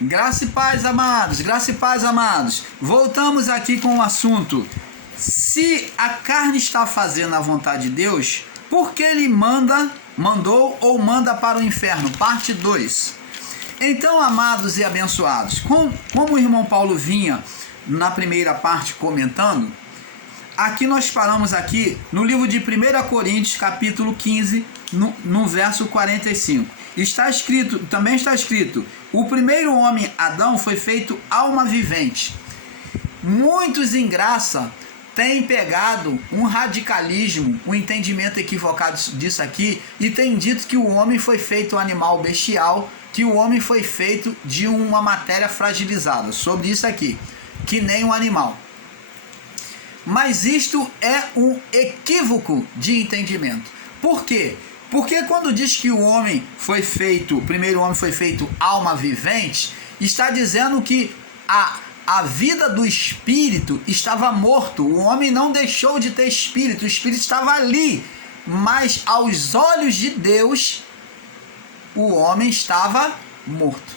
Graça e paz, amados, graça e paz, amados. Voltamos aqui com o assunto. Se a carne está fazendo a vontade de Deus, por que ele mandou ou manda para o inferno? Parte 2. Então, amados e abençoados, como o irmão Paulo vinha na primeira parte comentando, aqui nós paramos aqui no livro de 1 Coríntios, capítulo 15, no verso 45. Também está escrito, o primeiro homem, Adão, foi feito alma vivente. Muitos em graça têm pegado um radicalismo, um entendimento equivocado disso aqui, e têm dito que o homem foi feito um animal bestial, que o homem foi feito de uma matéria fragilizada, sobre isso aqui, que nem um animal. Mas isto é um equívoco de entendimento. Por quê? Porque quando diz que o primeiro homem foi feito alma vivente, está dizendo que a vida do espírito estava morto. O homem não deixou de ter espírito, o espírito estava ali. Mas aos olhos de Deus, o homem estava morto.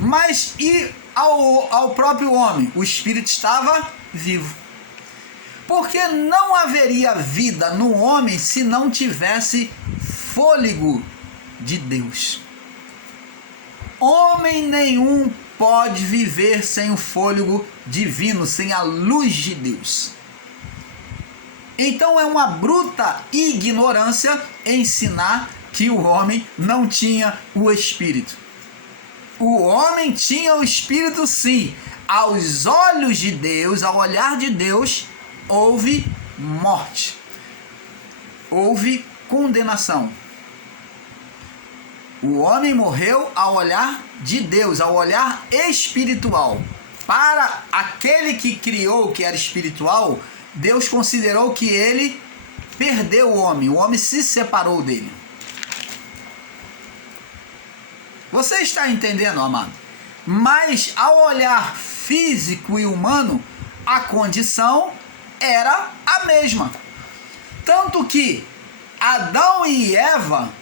Mas e ao próprio homem? O espírito estava vivo. Porque não haveria vida no homem se não tivesse fôlego de Deus. Homem nenhum pode viver sem o fôlego divino, sem a luz de Deus. Então é uma bruta ignorância ensinar que o homem não tinha o Espírito. O homem tinha o Espírito sim. Aos olhos de Deus, ao olhar de Deus, houve morte, houve condenação. O homem morreu ao olhar de Deus, ao olhar espiritual. Para aquele que criou, que era espiritual, Deus considerou que ele perdeu o homem se separou dele. Você está entendendo, amado? Mas ao olhar físico e humano, a condição era a mesma. Tanto que Adão e Eva,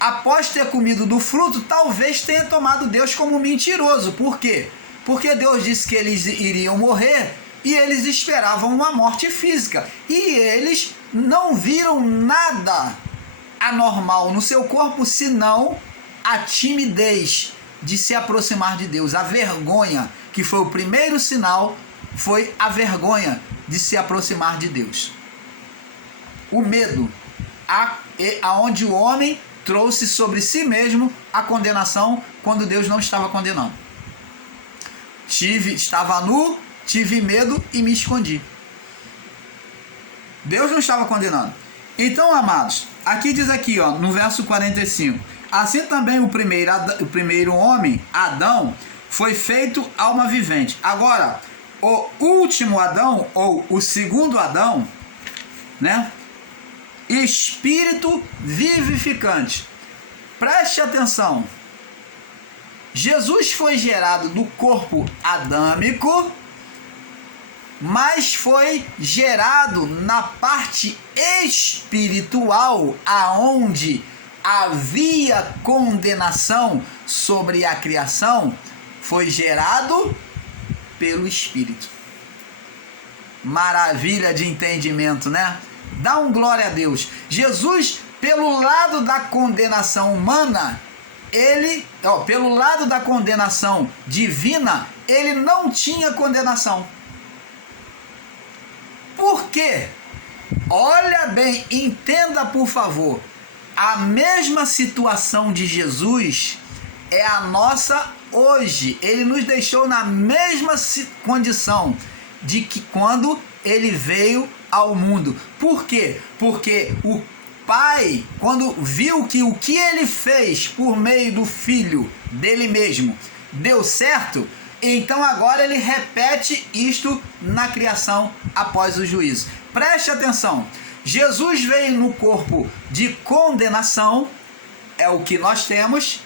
após ter comido do fruto, talvez tenha tomado Deus como mentiroso. Por quê? Porque Deus disse que eles iriam morrer e eles esperavam uma morte física. E eles não viram nada anormal no seu corpo, senão a timidez de se aproximar de Deus. A vergonha, que foi o primeiro sinal, foi a vergonha de se aproximar de Deus. O medo, aonde o homem trouxe sobre si mesmo a condenação quando Deus não estava condenando. Estava nu, tive medo e me escondi. Deus não estava condenando. Então, amados, aqui diz aqui, no verso 45, assim também o primeiro homem, Adão, foi feito alma vivente. Agora, o último Adão, ou o segundo Adão, né? Espírito vivificante. Preste atenção. Jesus foi gerado do corpo adâmico, mas foi gerado na parte espiritual, aonde havia condenação sobre a criação, foi gerado pelo Espírito. Maravilha de entendimento, né? Dá um glória a Deus. Jesus, pelo lado da condenação humana, pelo lado da condenação divina, ele não tinha condenação. Por quê? Olha bem, entenda por favor. A mesma situação de Jesus é a nossa hoje. Ele nos deixou na mesma condição de que quando ele veio ao mundo. Por quê? Porque o Pai, quando viu que o que ele fez por meio do Filho dele mesmo deu certo, então agora ele repete isto na criação após o juízo. Preste atenção. Jesus veio no corpo de condenação, é o que nós temos,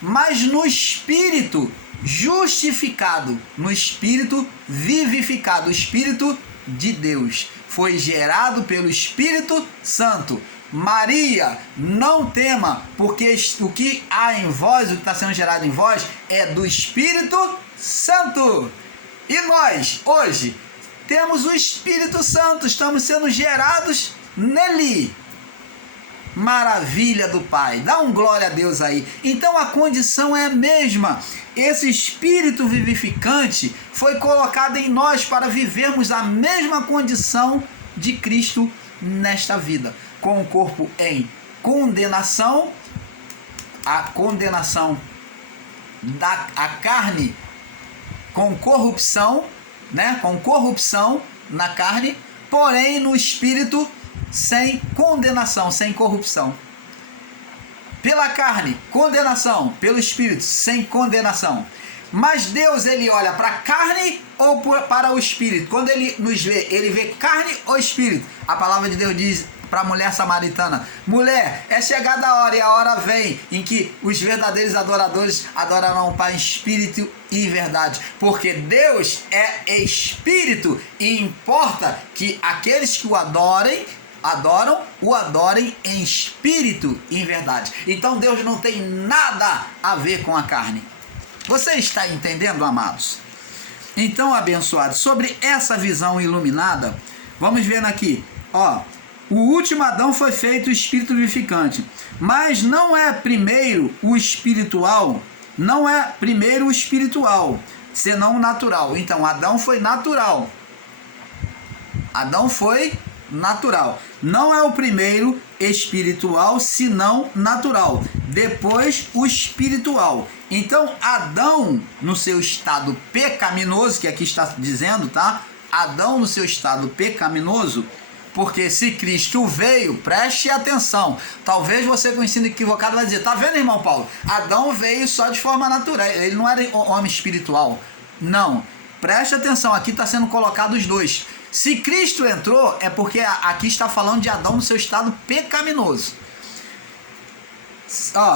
mas no espírito justificado, no espírito vivificado, o Espírito de Deus. Foi gerado pelo Espírito Santo, Maria, não tema, porque o que há em vós, o que está sendo gerado em vós, é do Espírito Santo. E nós, hoje, temos o Espírito Santo, estamos sendo gerados nele. Maravilha do Pai, dá um glória a Deus aí. Então a condição é a mesma. Esse Espírito vivificante foi colocado em nós para vivermos a mesma condição de Cristo nesta vida, com o corpo em condenação, a condenação da carne com corrupção, né? Com corrupção na carne, porém no Espírito sem condenação, sem corrupção. Pela carne, condenação. Pelo Espírito, sem condenação. Mas Deus, ele olha para a carne ou para o Espírito? Quando ele nos vê, ele vê carne ou Espírito? A palavra de Deus diz para a mulher samaritana: mulher, é chegada a hora, e a hora vem em que os verdadeiros adoradores adorarão o Pai em espírito e verdade, porque Deus é Espírito, e importa que aqueles que o adorem em espírito e em verdade. Então Deus não tem nada a ver com a carne. Você está entendendo, amados? Então, abençoados, sobre essa visão iluminada, vamos vendo aqui, ó, o último Adão foi feito espírito vivificante, mas não é primeiro o espiritual, senão o natural. Então, Adão foi natural. Não é o primeiro espiritual, senão natural. Depois o espiritual. Então Adão, no seu estado pecaminoso, que aqui está dizendo, tá? Adão no seu estado pecaminoso, porque se Cristo veio, preste atenção. Talvez você com o ensino equivocado vai dizer: tá vendo, irmão Paulo? Adão veio só de forma natural, ele não era homem espiritual. Não, preste atenção, aqui está sendo colocado os dois. Se Cristo entrou, é porque aqui está falando de Adão no seu estado pecaminoso.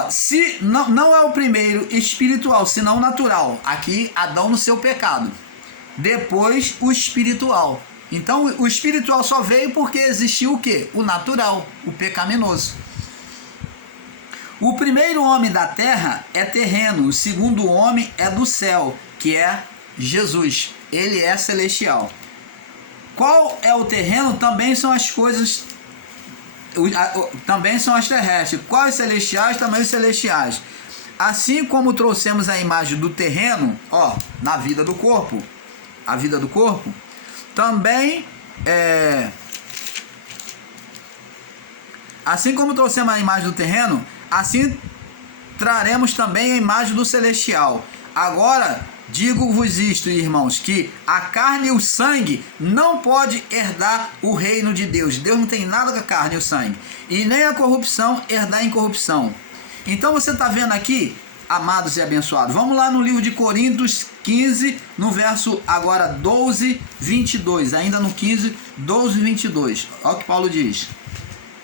Se não é o primeiro espiritual, senão natural. Aqui, Adão no seu pecado. Depois, o espiritual. Então, o espiritual só veio porque existiu o quê? O natural, o pecaminoso. O primeiro homem da terra é terreno, o segundo homem é do céu, que é Jesus. Ele é celestial. Qual é o terreno? Também são as coisas, também são as terrestres. Quais celestiais? Também os celestiais. Assim como trouxemos a imagem do terreno, na vida do corpo, a vida do corpo, também assim como trouxemos a imagem do terreno, assim traremos também a imagem do celestial. Agora, digo-vos isto, irmãos, que a carne e o sangue não pode herdar o reino de Deus. Deus não tem nada com a carne e o sangue. E nem a corrupção herdar em corrupção. Então você está vendo aqui, amados e abençoados. Vamos lá no livro de Coríntios 15, no verso agora 12, 22. Ainda no 15, 12, 22. Olha o que Paulo diz.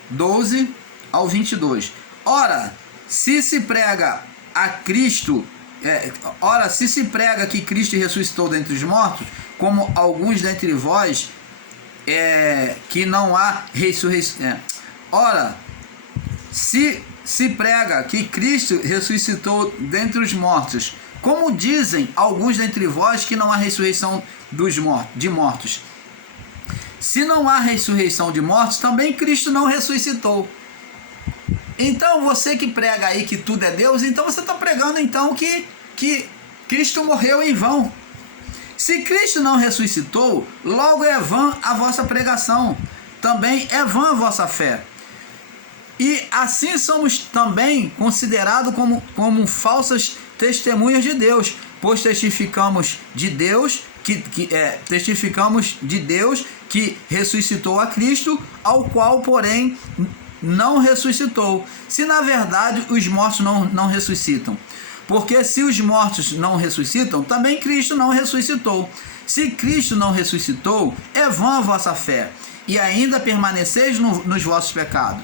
12 ao 22. Ora, se se prega a Cristo... se se prega que Cristo ressuscitou dentre os mortos, como alguns dentre vós, que não há ressurreição. Se prega que Cristo ressuscitou dentre os mortos, como dizem alguns dentre vós que não há ressurreição de mortos. Se não há ressurreição de mortos, também Cristo não ressuscitou. Então você que prega aí que tudo é Deus, então você está pregando então que Cristo morreu em vão. Se Cristo não ressuscitou, logo é vã a vossa pregação, também é vã a vossa fé. E assim somos também considerados como falsas testemunhas de Deus, pois testificamos de Deus que ressuscitou a Cristo, ao qual, porém, não ressuscitou, se na verdade os mortos não ressuscitam. Porque se os mortos não ressuscitam, também Cristo não ressuscitou. Se Cristo não ressuscitou, é vã a vossa fé, e ainda permaneceis nos vossos pecados.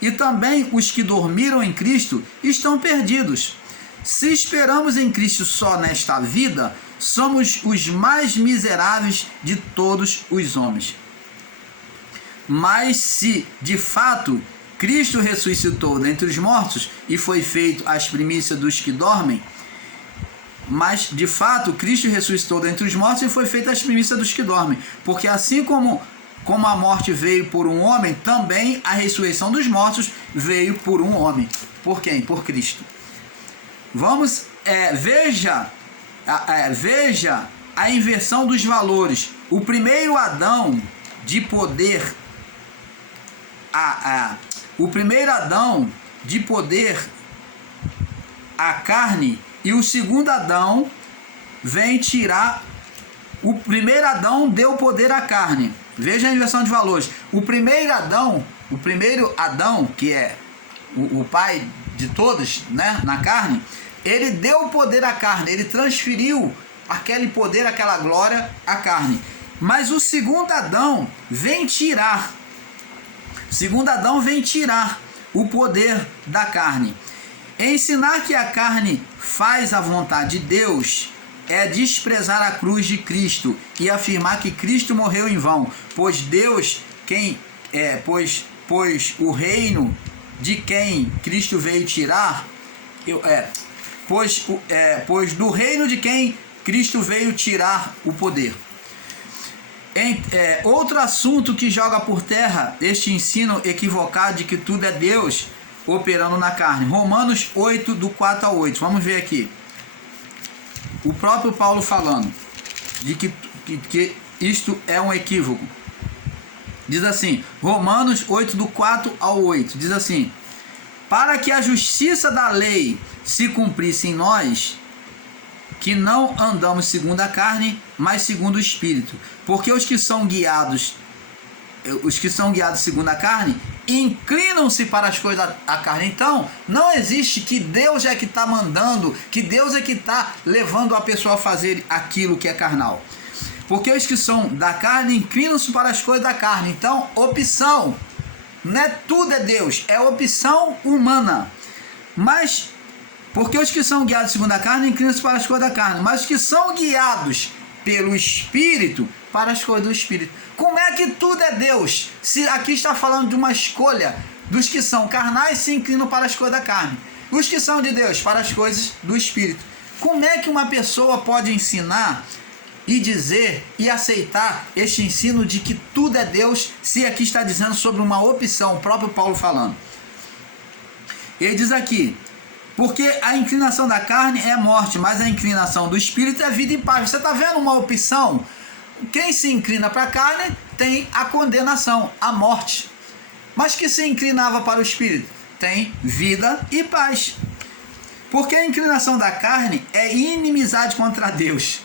E também os que dormiram em Cristo estão perdidos. Se esperamos em Cristo só nesta vida, somos os mais miseráveis de todos os homens. Mas se, de fato, Cristo ressuscitou dentre os mortos e foi feito as primícias dos que dormem. Mas, de fato, Cristo ressuscitou dentre os mortos e foi feito as primícias dos que dormem. Porque assim como a morte veio por um homem, também a ressurreição dos mortos veio por um homem. Por quem? Por Cristo. Vamos, veja a inversão dos valores. O primeiro Adão de poder, o primeiro Adão de poder a carne, e o segundo Adão vem tirar. O primeiro Adão deu poder à carne. Veja a inversão de valores. O primeiro Adão, que é o pai de todos, né, na carne, ele deu poder à carne, ele transferiu aquele poder, aquela glória à carne. Mas o segundo Adão vem tirar. O segundo Adão vem tirar o poder da carne. Ensinar que a carne faz a vontade de Deus é desprezar a cruz de Cristo e afirmar que Cristo morreu em vão, pois o reino de quem Cristo veio tirar, pois do reino de quem Cristo veio tirar o poder. Outro assunto que joga por terra este ensino equivocado de que tudo é Deus operando na carne. Romanos 8, do 4 ao 8. Vamos ver aqui. O próprio Paulo falando de que isto é um equívoco. Diz assim, Romanos 8, do 4 ao 8. Diz assim: para que a justiça da lei se cumprisse em nós, que não andamos segundo a carne, mas segundo o Espírito. Porque os que são guiados segundo a carne, inclinam-se para as coisas da carne. Então, não existe que Deus é que está mandando, que Deus é que está levando a pessoa a fazer aquilo que é carnal. Porque os que são da carne inclinam-se para as coisas da carne. Então, opção. Não é tudo é Deus, é opção humana. Mas, porque os que são guiados segundo a carne inclinam-se para as coisas da carne. Mas os que são guiados pelo Espírito, para as coisas do Espírito. Como é que tudo é Deus? Se aqui está falando de uma escolha, dos que são carnais se inclinam para as coisas da carne, os que são de Deus para as coisas do Espírito. Como é que uma pessoa pode ensinar e dizer e aceitar este ensino de que tudo é Deus, se aqui está dizendo sobre uma opção, o próprio Paulo falando? Ele diz aqui: porque a inclinação da carne é morte, mas a inclinação do Espírito é vida e paz. Você está vendo uma opção? Quem se inclina para a carne tem a condenação, a morte. Mas que se inclinava para o Espírito tem vida e paz. Porque a inclinação da carne é inimizade contra Deus.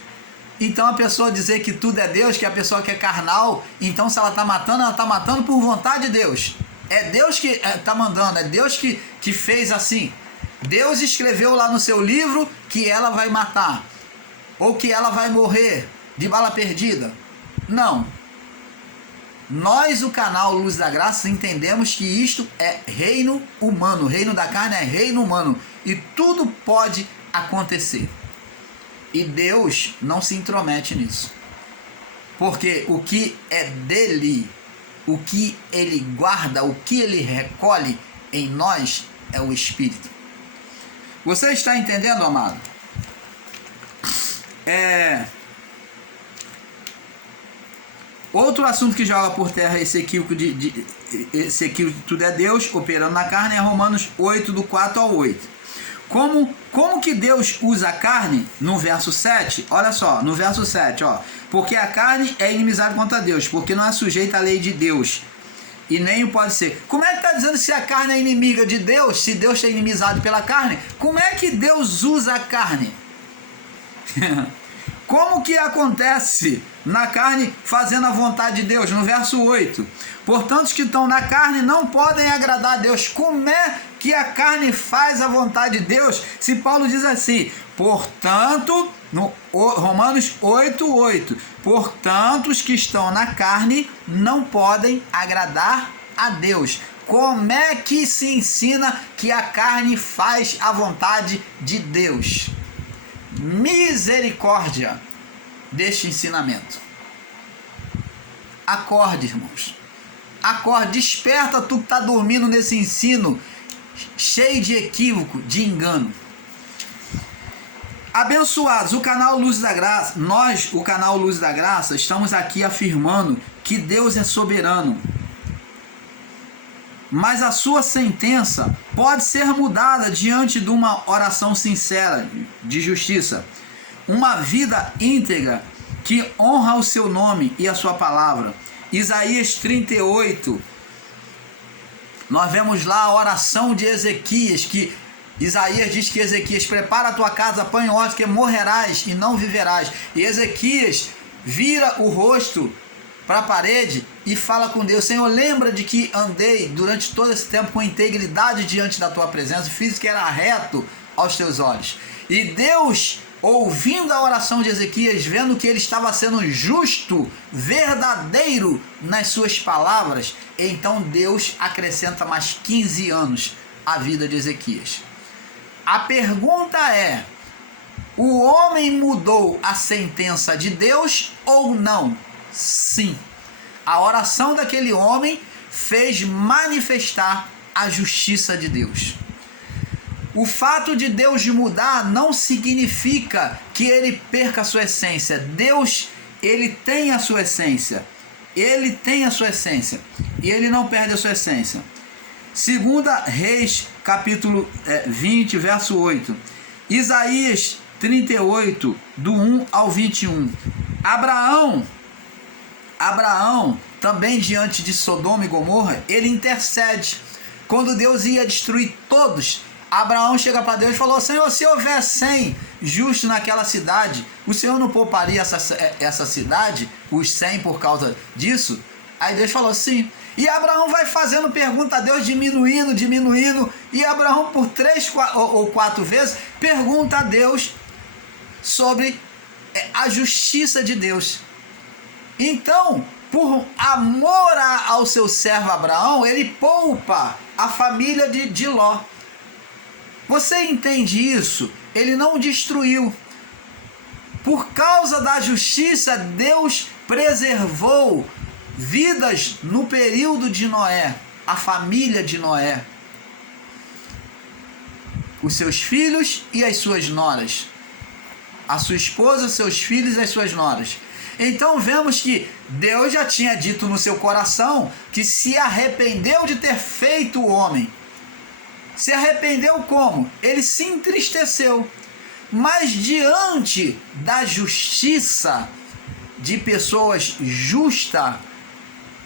Então a pessoa dizer que tudo é Deus, que a pessoa que é carnal, então se ela está matando, ela está matando por vontade de Deus. É Deus que está mandando, é Deus que fez assim. Deus escreveu lá no seu livro que ela vai matar, ou que ela vai morrer de bala perdida. Não. Nós, o canal Luz da Graça, entendemos que isto é reino humano. O reino da carne é reino humano. E tudo pode acontecer. E Deus não se intromete nisso. Porque o que é dele, o que ele guarda, o que ele recolhe em nós é o Espírito. Você está entendendo, amado? Outro assunto que joga por terra esse equívoco esse equívoco de tudo é Deus operando na carne é Romanos 8, do 4 ao 8. Como que Deus usa a carne? No verso 7, olha só, no verso 7, ó. Porque a carne é inimizade contra Deus, porque não é sujeita à lei de Deus, e nem o pode ser. Como é que está dizendo se a carne é inimiga de Deus, se Deus é inimizado pela carne? Como é que Deus usa a carne? Como que acontece na carne fazendo a vontade de Deus? No verso 8. Portanto, os que estão na carne não podem agradar a Deus. Como é que a carne faz a vontade de Deus? Se Paulo diz assim, portanto, no Romanos 8, 8. Portanto, os que estão na carne não podem agradar a Deus. Como é que se ensina que a carne faz a vontade de Deus? Misericórdia deste ensinamento. Acorde, irmãos. Acorda, desperta tu que está dormindo nesse ensino cheio de equívoco, de engano. Abençoados, o canal Luz da Graça, nós, o canal Luz da Graça, estamos aqui afirmando que Deus é soberano. Mas a sua sentença pode ser mudada diante de uma oração sincera de justiça. Uma vida íntegra que honra o seu nome e a sua palavra. Isaías 38, nós vemos lá a oração de Ezequias, que Isaías diz que Ezequias, prepara a tua casa, põe ordem, que morrerás e não viverás. E Ezequias vira o rosto para a parede e fala com Deus: Senhor, lembra de que andei durante todo esse tempo com integridade diante da tua presença, fiz o que era reto aos teus olhos. E Deus, ouvindo a oração de Ezequias, vendo que ele estava sendo justo, verdadeiro nas suas palavras, então Deus acrescenta mais 15 anos à vida de Ezequias. A pergunta é: o homem mudou a sentença de Deus ou não? Sim. A oração daquele homem fez manifestar a justiça de Deus. O fato de Deus mudar não significa que ele perca a sua essência. Deus, ele tem a sua essência. Ele tem a sua essência. E ele não perde a sua essência. 2 Reis, capítulo 20, verso 8. Isaías 38, do 1 ao 21. Abraão, também diante de Sodoma e Gomorra, ele intercede. Quando Deus ia destruir todos, Abraão chega para Deus e falou: Senhor, se houver 100 justos naquela cidade, o Senhor não pouparia essa cidade, os 100 por causa disso? Aí Deus falou: sim. E Abraão vai fazendo pergunta a Deus, diminuindo, e Abraão por 3 ou 4 vezes pergunta a Deus sobre a justiça de Deus. Então, por amor ao seu servo Abraão, ele poupa a família de Ló. Você entende isso? Ele não destruiu. Por causa da justiça, Deus preservou vidas no período de Noé, a família de Noé, os seus filhos e as suas noras, a sua esposa, seus filhos e as suas noras. Então vemos que Deus já tinha dito no seu coração que se arrependeu de ter feito o homem. Se arrependeu como? Ele se entristeceu. Mas diante da justiça de pessoas justas,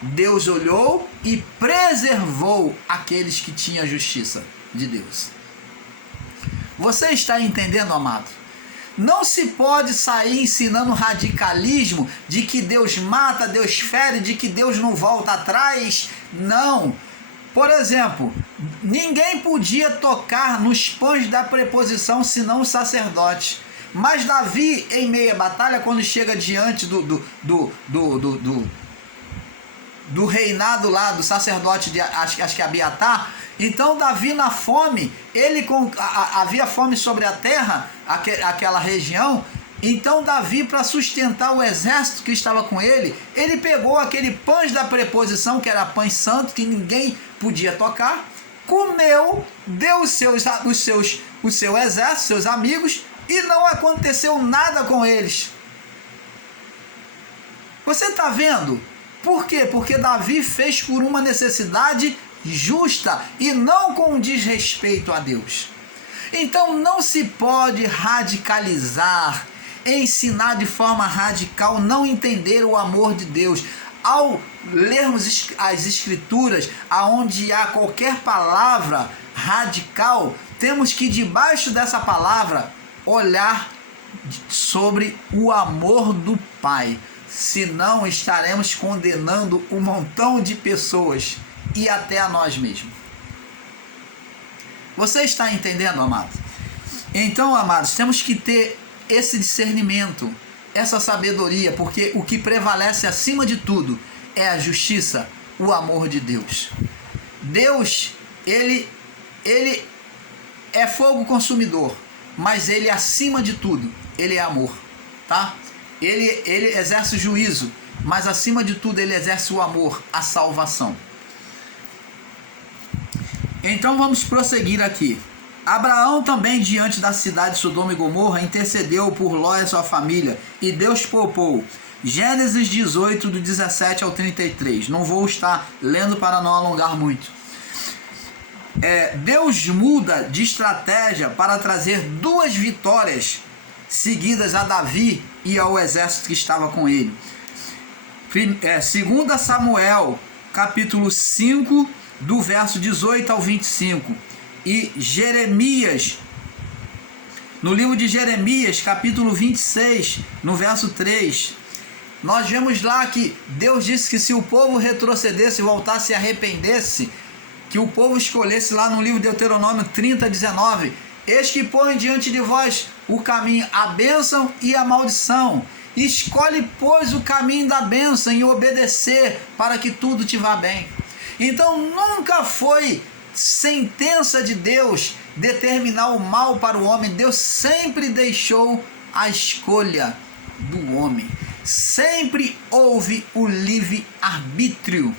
Deus olhou e preservou aqueles que tinham a justiça de Deus. Você está entendendo, amado? Não se pode sair ensinando radicalismo de que Deus mata, Deus fere, de que Deus não volta atrás. Não. Por exemplo, ninguém podia tocar nos pães da preposição senão o sacerdote. Mas Davi, em meia batalha, quando chega diante do reinado lá, do sacerdote de, acho que Abiatar, então Davi na fome, havia fome sobre a terra, aquela região, então Davi, para sustentar o exército que estava com ele pegou aquele pães da preposição, que era pães santos, que ninguém podia tocar, comeu, deu o seu exército, seus amigos, e não aconteceu nada com eles. Você está vendo? Por quê? Porque Davi fez por uma necessidade justa e não com desrespeito a Deus. Então não se pode radicalizar, ensinar de forma radical, não entender o amor de Deus. Ao lermos as escrituras, aonde há qualquer palavra radical, temos que debaixo dessa palavra olhar sobre o amor do Pai. Senão estaremos condenando um montão de pessoas e até a nós mesmos. Você está entendendo, amados? Então, amados, temos que ter esse discernimento, essa sabedoria, porque o que prevalece acima de tudo é a justiça, o amor de Deus. Deus, ele é fogo consumidor, mas ele acima de tudo, ele é amor, tá? Ele exerce o juízo, mas acima de tudo ele exerce o amor, a salvação. Então vamos prosseguir aqui. Abraão também, diante da cidade de Sodoma e Gomorra, intercedeu por Ló e sua família, e Deus poupou. Gênesis 18, do 17 ao 33. Não vou estar lendo para não alongar muito. Deus muda de estratégia para trazer 2 vitórias seguidas a Davi e ao exército que estava com ele. 2 Samuel, capítulo 5, do verso 18 ao 25. E Jeremias, no livro de Jeremias, capítulo 26, no verso 3, nós vemos lá que Deus disse que se o povo retrocedesse, voltasse e arrependesse, que o povo escolhesse lá no livro de Deuteronômio 30, 19, eis que põe diante de vós o caminho, a bênção e a maldição. Escolhe, pois, o caminho da bênção e obedecer para que tudo te vá bem. Então nunca foi sentença de Deus determinar o mal para o homem. Deus sempre deixou a escolha do homem. Sempre houve o livre-arbítrio.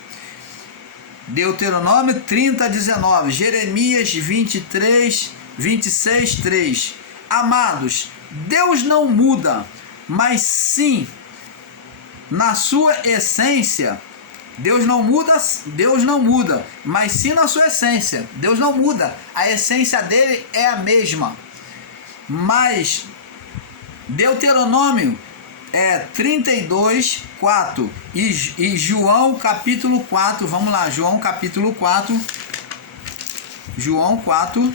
Deuteronômio 30, 19, Jeremias 23, 26, 3. Amados, Deus não muda, mas sim, na sua essência, Deus não muda, mas sim na sua essência. Deus não muda, a essência dele é a mesma. Mas Deuteronômio 32, 4 e João capítulo 4, vamos lá, João capítulo 4, João 4,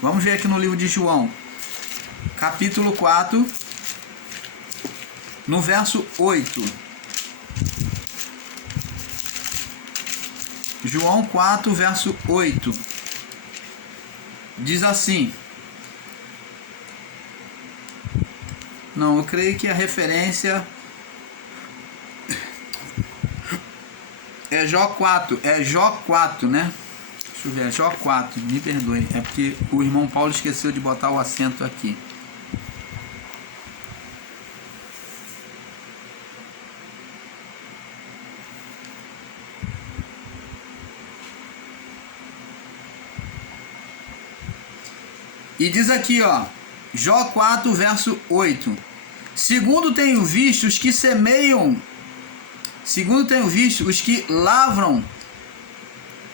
vamos ver aqui no livro de João, capítulo 4, no verso 8. João 4, verso 8, diz assim. Não, eu creio que a referência é Jó 4, né? Deixa eu ver, é Jó 4, me perdoe, é porque o irmão Paulo esqueceu de botar o acento aqui. E diz aqui, ó, Jó 4, verso 8. Segundo tenho visto os que semeiam,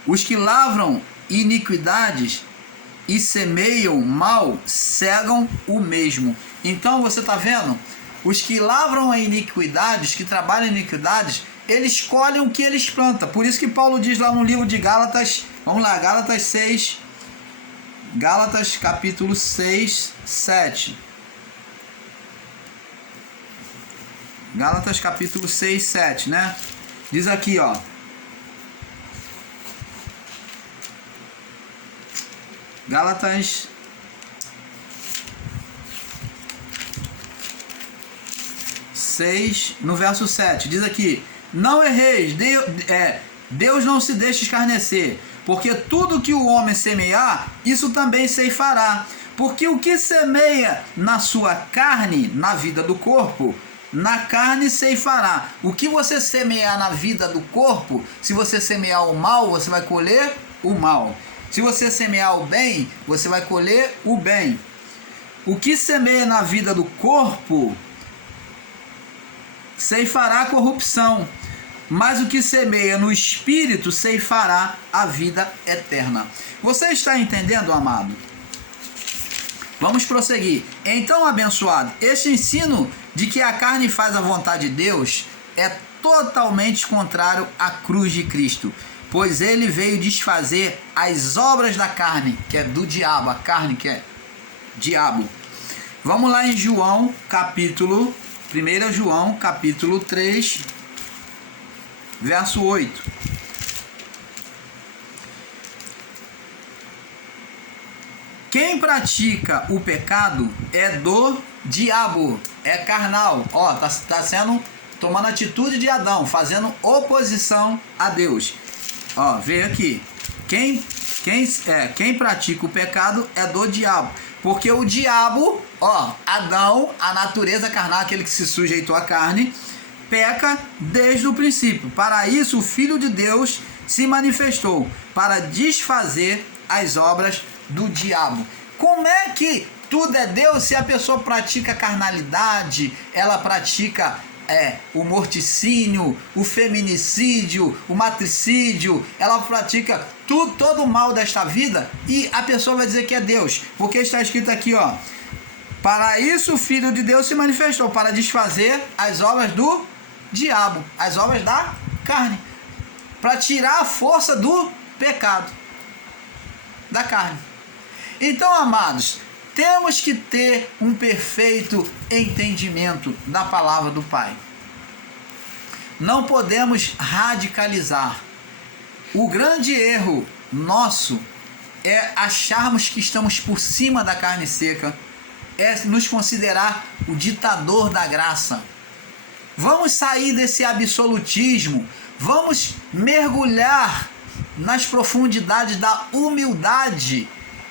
os que lavram iniquidades e semeiam mal, cegam o mesmo. Então você está vendo? Os que lavram a iniquidade, os que trabalham a iniquidades, eles colhem o que eles plantam. Por isso que Paulo diz lá no livro de Gálatas, vamos lá, Gálatas capítulo 6, 7. Gálatas capítulo 6, 7, né? Diz aqui, ó. Gálatas 6, no verso 7, diz aqui: não erreis, Deus não se deixa escarnecer, porque tudo que o homem semear, isso também ceifará. Porque o que semeia na sua carne, na vida do corpo, na carne ceifará. O que você semear na vida do corpo, se você semear o mal, você vai colher o mal. Se você semear o bem, você vai colher o bem. O que semeia na vida do corpo, ceifará a corrupção. Mas o que semeia no espírito, ceifará a vida eterna. Você está entendendo, amado? Vamos prosseguir. Então, abençoado, este ensino de que a carne faz a vontade de Deus é totalmente contrário à cruz de Cristo, pois ele veio desfazer as obras da carne, que é do diabo, a carne que é diabo. Vamos lá em João, capítulo 1 João, capítulo 3, verso 8. Quem pratica o pecado é do diabo, é carnal. Ó, tá sendo, tomando atitude de Adão, fazendo oposição a Deus. Ó, veio aqui. Quem pratica o pecado é do diabo. Porque o diabo, ó, Adão, a natureza carnal, aquele que se sujeitou à carne, peca desde o princípio. Para isso, o Filho de Deus se manifestou para desfazer as obras do diabo. Como é que tudo é Deus se a pessoa pratica carnalidade, ela pratica o morticínio, o feminicídio, o matricídio, ela pratica todo o mal desta vida e a pessoa vai dizer que é Deus? Porque está escrito aqui, ó, para isso o Filho de Deus se manifestou, para desfazer as obras do diabo, as obras da carne, para tirar a força do pecado, da carne. Então, amados, temos que ter um perfeito entendimento da palavra do Pai. Não podemos radicalizar. O grande erro nosso é acharmos que estamos por cima da carne seca, é nos considerar o ditador da graça. Vamos sair desse absolutismo, vamos mergulhar nas profundidades da humildade,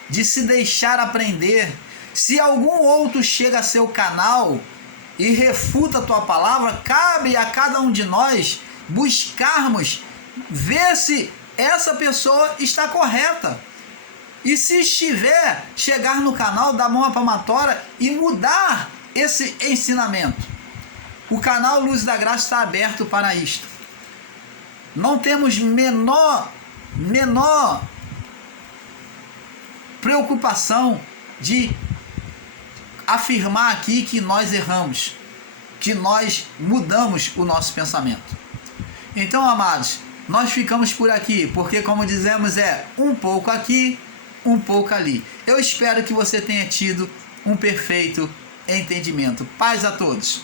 de se deixar aprender. Se algum outro chega a seu canal e refuta a tua palavra, cabe a cada um de nós buscarmos ver se essa pessoa está correta. E se estiver, chegar no canal, dar mão à palmatória e mudar esse ensinamento. O canal Luz da Graça está aberto para isto. Não temos menor preocupação de afirmar aqui que nós erramos, que nós mudamos o nosso pensamento. Então, amados, nós ficamos por aqui, porque como dizemos, é um pouco aqui, um pouco ali. Eu espero que você tenha tido um perfeito entendimento. Paz a todos.